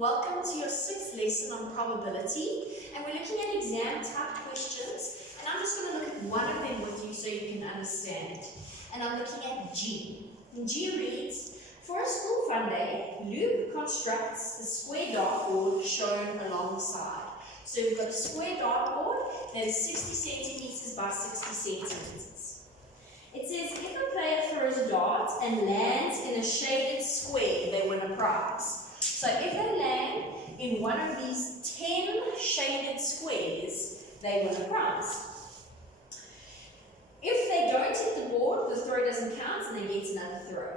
Welcome to your 6th lesson on probability, and we're looking at exam type questions, and I'm just going to look at one of them with you so you can understand. And I'm looking at G. And G reads, for a school fun day, Luke constructs the square dartboard shown alongside. So we've got a square dartboard that is 60 centimeters by 60 centimeters. It says if a player throws a dart and lands in a shaded square, they win a prize. So if they land in one of these 10 shaded squares, they win a prize. If they don't hit the board, the throw doesn't count and they get another throw.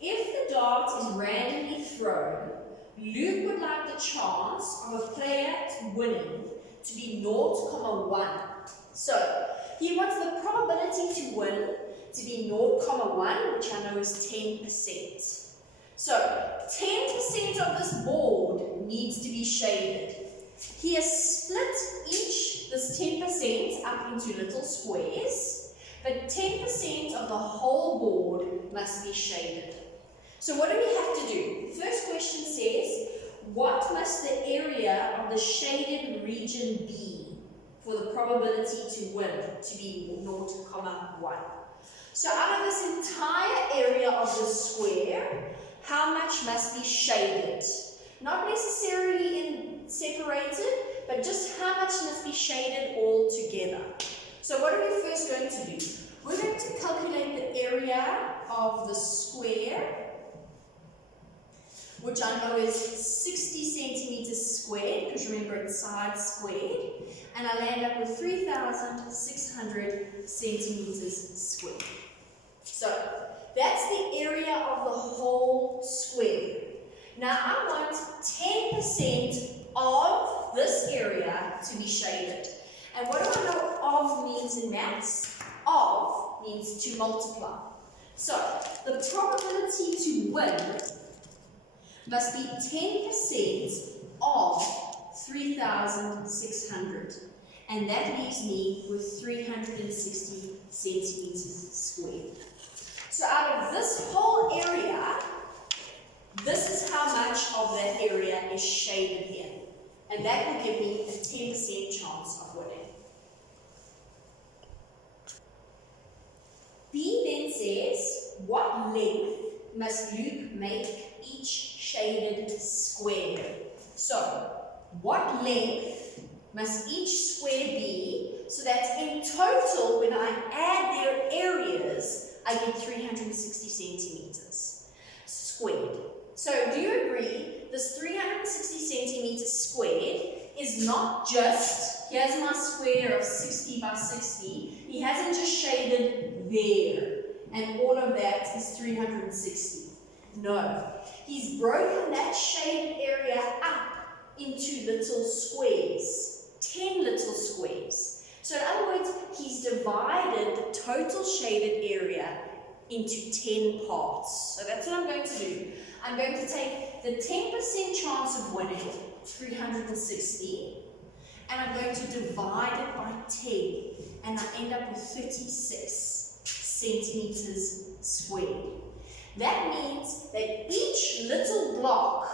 If the dart is randomly thrown, Luke would like the chance of a player winning to be 0.1. So he wants the probability to win to be 0.1, which I know is 10%. So 10% of this board needs to be shaded. He has split this 10% up into little squares, but 10% of the whole board must be shaded. So what do we have to do? First question says, what must the area of the shaded region be for the probability to win to be 0.1? So out of this entire area of the square, how much must be shaded? Not necessarily separated, but just how much must be shaded all together. So what are we first going to do? We're going to calculate the area of the square, which I know is 60 centimeters squared, because remember it's side squared, and I land up with 3,600 centimeters squared. So that's the area of the whole square. Now I want 10% of this area to be shaded. And what do I know of means in maths? Of means to multiply. So the probability to win must be 10% of 3,600. And that leaves me with 360 centimeters squared. So out of this whole area, this is how much of that area is shaded in. And that will give me a 10% chance of winning. B then says, what length must Luke make each shaded square? So, what length must each square be so that in total, when I add their areas, I get 360 centimeters squared. So do you agree this 360 centimeters squared is not just, here's my square of 60 by 60, he hasn't just shaded there and all of that is 360. No, he's broken that shaded area up into little squares, 10 little squares. So in other words, he's divided the total shaded area into 10 parts. So that's what I'm going to do. I'm going to take the 10% chance of winning, 360, and I'm going to divide it by 10, and I end up with 36 centimeters squared. That means that each little block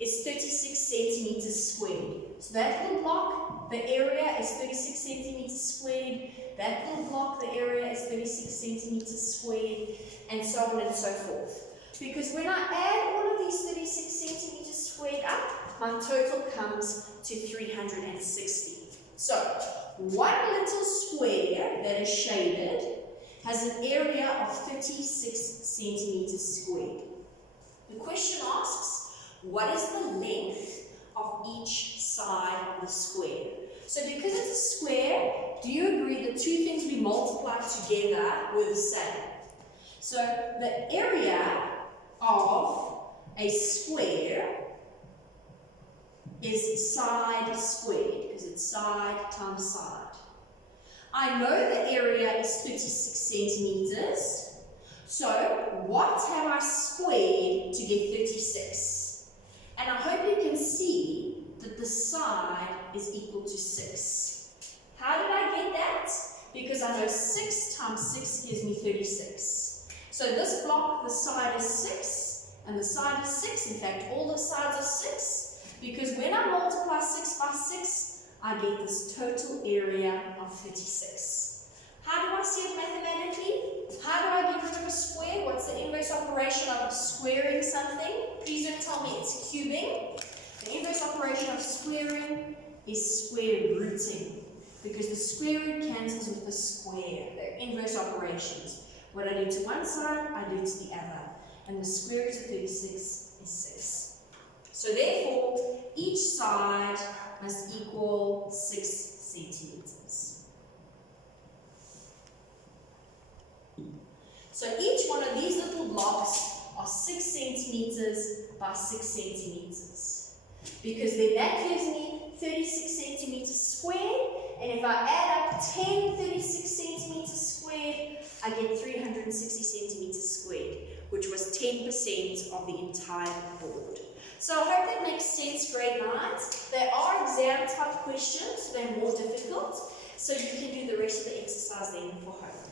is 36 centimeters squared. So that little block, the area is 36 centimeters squared. That little block, the area is 36 centimeters squared, and so on and so forth. Because when I add all of these 36 centimeters squared up, my total comes to 360. So one little square that is shaded has an area of 36 centimeters squared. The question asks, what is the length of each side of the square? So because it's a square, do you agree the two things we multiplied together were the same? So the area of a square is side squared, because it's side times side. I know the area is 36 centimeters, so what have I squared to get 36? And I hope you can see that the side is equal to 6. How did I get that? Because I know 6 times 6 gives me 36. So this block, the side is 6, and the side is 6. In fact, all the sides are 6, because when I multiply 6 by 6, I get this total area of 36. How do I see it mathematically? How do I get rid of a square? What's the inverse operation of squaring something? Please don't tell me it's cubing. The inverse operation of squaring is square rooting, because the square root cancels with the square. They're inverse operations. What I do to one side, I do to the other. And the square root of 36 is 6. So therefore, each side must equal 6 centimeters. So each one of these little blocks are 6 centimeters by 6 centimeters. Because then that gives me 36 centimeters squared, and if I add up 10 36 centimeters squared, I get 360 centimeters squared, which was 10% of the entire board. So I hope that makes sense, grade 9s. They are exam type questions, they're more difficult, so you can do the rest of the exercise then for home.